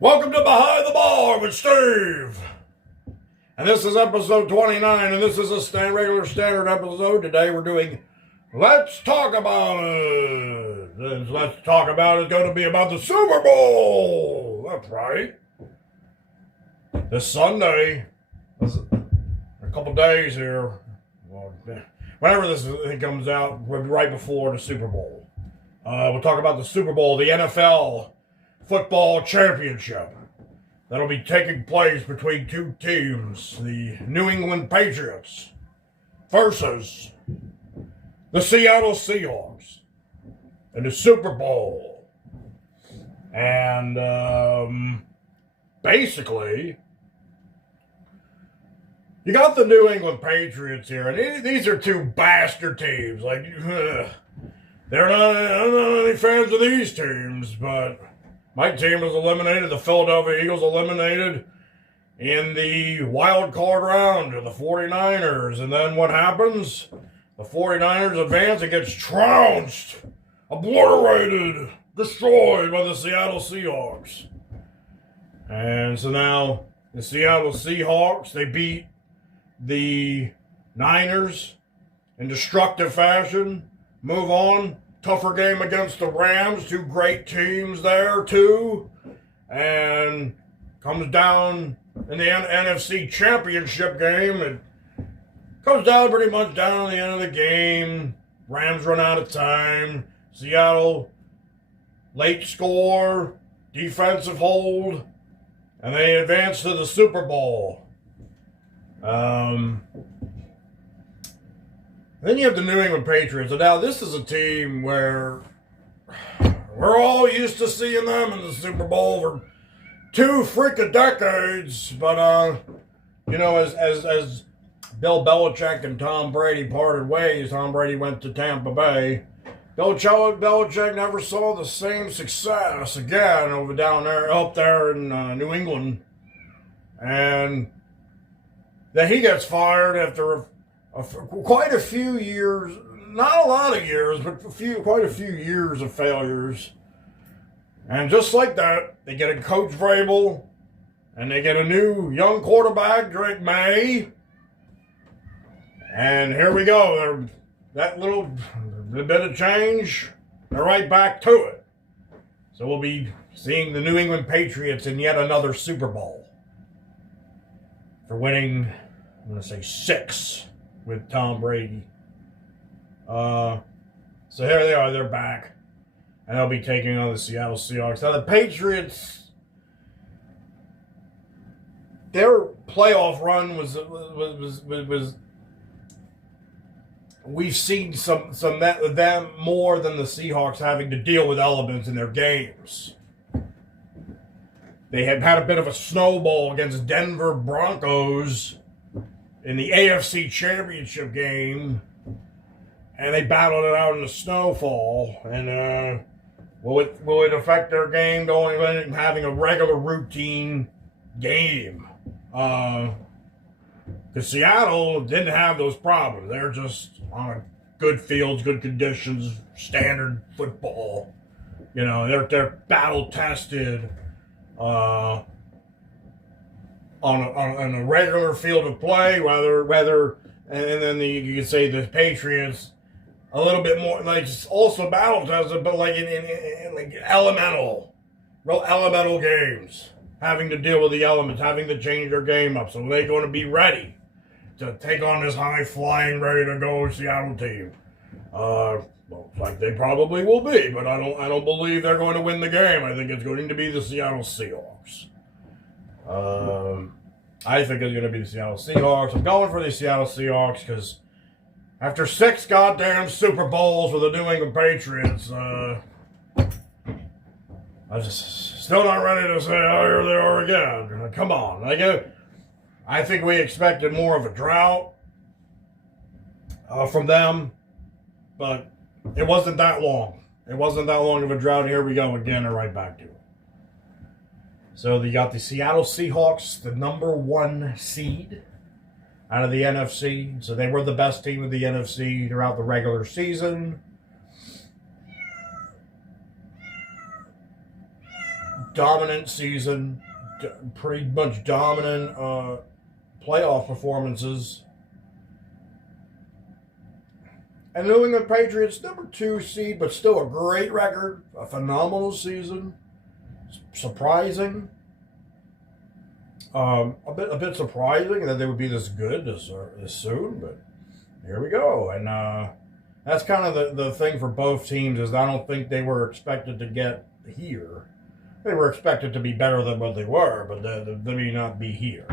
Welcome to Behind the Bar with Steve. And this is episode 29, and this is a regular standard episode. Today we're doing Let's Talk About It. This Let's Talk About It is going to be about the Super Bowl. That's right. This Sunday, a couple days here, well, whenever this thing comes out, right before the Super Bowl. We'll talk about the Super Bowl, the NFL football championship that'll be taking place between two teams, the New England Patriots versus the Seattle Seahawks in the Super Bowl. And basically, you got the New England Patriots here, and these are two bastard teams. Like, I'm not any fans of these teams, but my team was eliminated. The Philadelphia Eagles eliminated in the wild card round of the 49ers. And then what happens? The 49ers advance and gets trounced, obliterated, destroyed by the Seattle Seahawks. And so now the Seattle Seahawks, they beat the Niners in destructive fashion, move on. Tougher game against the Rams, two great teams there too, and comes down in the NFC Championship game. It comes down pretty much down to the end of the game. Rams run out of time. Seattle, late score, defensive hold, and they advance to the Super Bowl. Then you have the New England Patriots. And now this is a team where we're all used to seeing them in the Super Bowl for two freaking decades. But, as Bill Belichick and Tom Brady parted ways, Tom Brady went to Tampa Bay. Belichick never saw the same success again up there in New England. And then he gets fired after quite a few years, not a lot of years, but quite a few years of failures. And just like that, they get a Coach Vrabel, and they get a new young quarterback, Drake May. And here we go. That little bit of change, they're right back to it. So we'll be seeing the New England Patriots in yet another Super Bowl for winning, I'm going to say 6. With Tom Brady. So here they are, they're back. And they'll be taking on the Seattle Seahawks. Now the Patriots, their playoff run was we've seen some them more than the Seahawks having to deal with elements in their games. They had a bit of a snowball against Denver Broncos in the AFC Championship game, and they battled it out in the snowfall. And will it affect their game going and having a regular routine game? Because Seattle didn't have those problems. They're just on good fields, good conditions, standard football. They're battle tested. On a regular field of play, whether and then you could say the Patriots a little bit more like also battle tested, but like in like real elemental games, having to deal with the elements, having to change their game up. So they're going to be ready to take on this high flying, ready to go Seattle team. Like they probably will be, but I don't believe they're going to win the game. I think it's going to be the Seattle Seahawks. I think it's going to be the Seattle Seahawks. I'm going for the Seattle Seahawks because after 6 goddamn Super Bowls with the New England Patriots, I'm just still not ready to say, oh, here they are again. Come on. I think we expected more of a drought from them, but it wasn't that long. It wasn't that long of a drought. Here we go again, and right back to it. So you got the Seattle Seahawks, the number 1 seed out of the NFC. So they were the best team of the NFC throughout the regular season. dominant season, pretty much dominant playoff performances. And New England Patriots, number 2 seed, but still a great record, a phenomenal season, surprising. A bit surprising that they would be this good this soon, but here we go. And that's kind of the thing for both teams, is I don't think they were expected to get here. They were expected to be better than what they were, but they may not be here.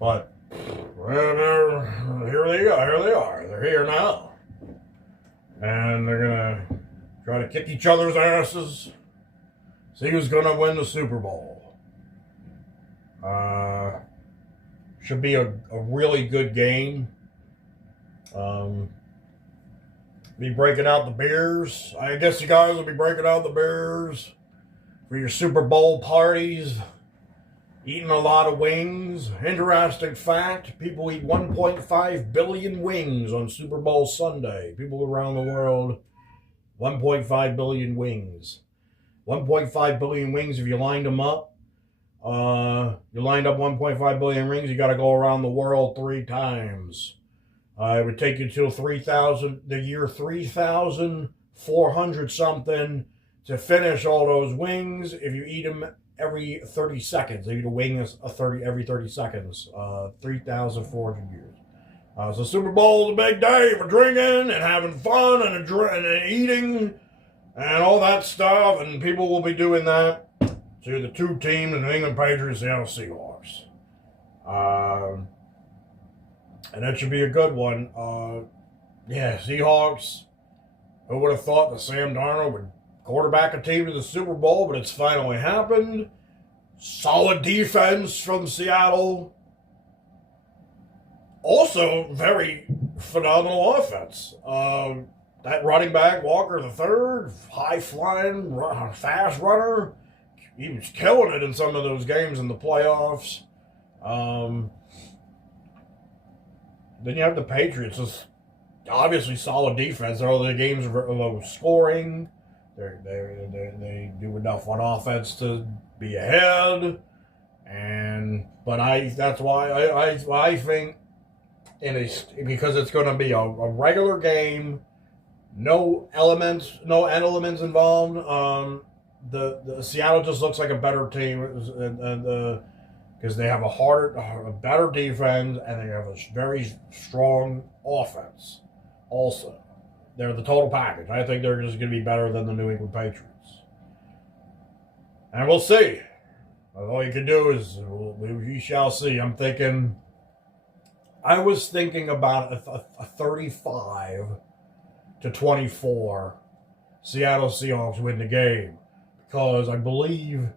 But well, here they go. Here they are. They're here now. And they're going to try to kick each other's asses. See who's going to win the Super Bowl. Should be a really good game. Be breaking out the beers. I guess you guys will be breaking out the beers for your Super Bowl parties. Eating a lot of wings. Interesting fact, people eat 1.5 billion wings on Super Bowl Sunday. People around the world, 1.5 billion wings. 1.5 billion wings, if you lined them up, you lined up 1.5 billion rings, you got to go around the world 3 times. It would take you till the year 3,400 something to finish all those wings if you eat them every 30 seconds. They eat a wing every 30 seconds. 3,400 years. So Super Bowl is a big day for drinking and having fun and eating and all that stuff. And people will be doing that to the 2 teams, the New England Patriots and Seattle Seahawks. And that should be a good one. Seahawks. Who would have thought that Sam Darnold would quarterback a team to the Super Bowl, but it's finally happened. Solid defense from Seattle. Also, very phenomenal offense. That running back, Walker III, high-flying, fast runner, he was killing it in some of those games in the playoffs. Then you have the Patriots, just obviously solid defense. All the games are low scoring. They do enough on offense to be ahead, but that's why I think because it's going to be a regular game, no elements involved. The Seattle just looks like a better team, because they have a better defense and they have a very strong offense. Also, they're the total package. I think they're just going to be better than the New England Patriots. And we'll see. All you can do is, we shall see. I was thinking about a 35-24 Seattle Seahawks win the game, because I believe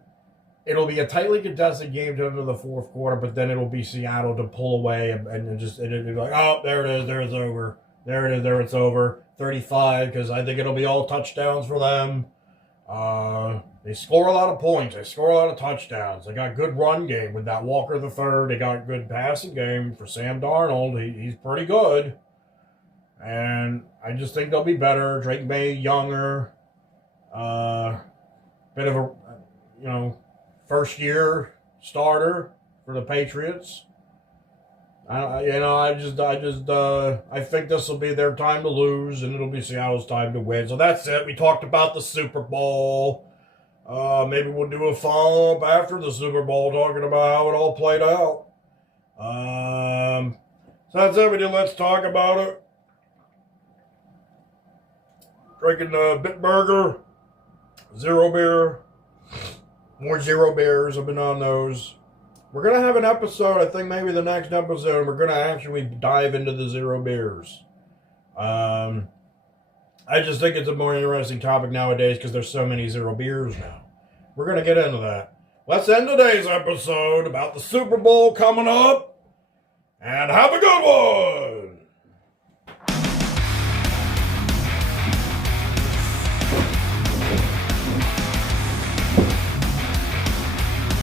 it'll be a tightly contested game to into the 4th quarter, but then it'll be Seattle to pull away and it'll be like, oh, there it is, there it's over. There it is, there it's over. 35, because I think it'll be all touchdowns for them. They score a lot of points. They score a lot of touchdowns. They got good run game with that Walker III. They got good passing game for Sam Darnold. He's pretty good. And I just think they'll be better. Drake May, younger. Bit of a, first-year starter for the Patriots. I think this will be their time to lose, and it'll be Seattle's time to win. So that's it. We talked about the Super Bowl. Maybe we'll do a follow-up after the Super Bowl, talking about how it all played out. So that's it. We did Let's Talk About It. Drinking Bitburger, Zero Beer. More Zero Beers. I've been on those. We're going to have an episode, I think maybe the next episode, we're going to actually dive into the Zero Beers. I just think it's a more interesting topic nowadays because there's so many Zero Beers now. We're going to get into that. Let's end today's episode about the Super Bowl coming up, and have a good one!